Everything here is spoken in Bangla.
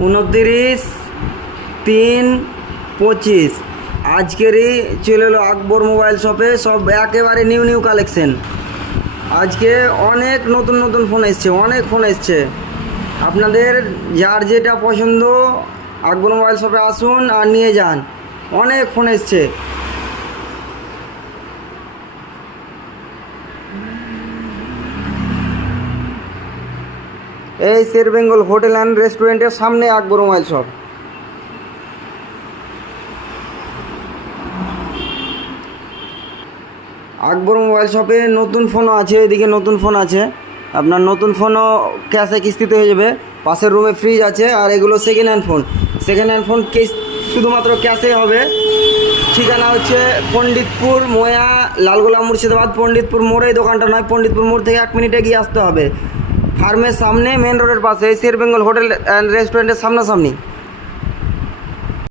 29/3/25 আজকেরই চলে এলো আকবর মোবাইল শপে সব একেবারে নিউ নিউ কালেকশন। আজকে অনেক নতুন নতুন ফোন এসছে, অনেক ফোন এসছে। আপনাদের যার যেটা পছন্দ আকবর মোবাইল শপে আসুন আর নিয়ে যান, অনেক ফোন এসছে। এই শের বেঙ্গল হোটেল অ্যান্ড রেস্টুরেন্টের সামনে আকবর মোবাইল শপ। আকবর মোবাইল শপে নতুন ফোনও আছে, এদিকে নতুন ফোন আছে। আপনার নতুন ফোনও ক্যাশে কিস্তিতে হয়ে যাবে। পাশের রুমে ফ্রিজ আছে। আর এগুলো second hand phone. Second hand phone শুধুমাত্র ক্যাশে হবে। ঠিকানা হচ্ছে পণ্ডিতপুর ময়া লালগোলা মুর্শিদাবাদ। পণ্ডিতপুর মোড়ে এই দোকানটা নয়, পণ্ডিতপুর মোড় থেকে 1 মিনিটে গিয়ে আসতে হবে। ফার্মের সামনে, মেন রোডের পাশে, শের বেঙ্গল হোটেল অ্যান্ড রেস্টুরেন্টের সামনাসামনি।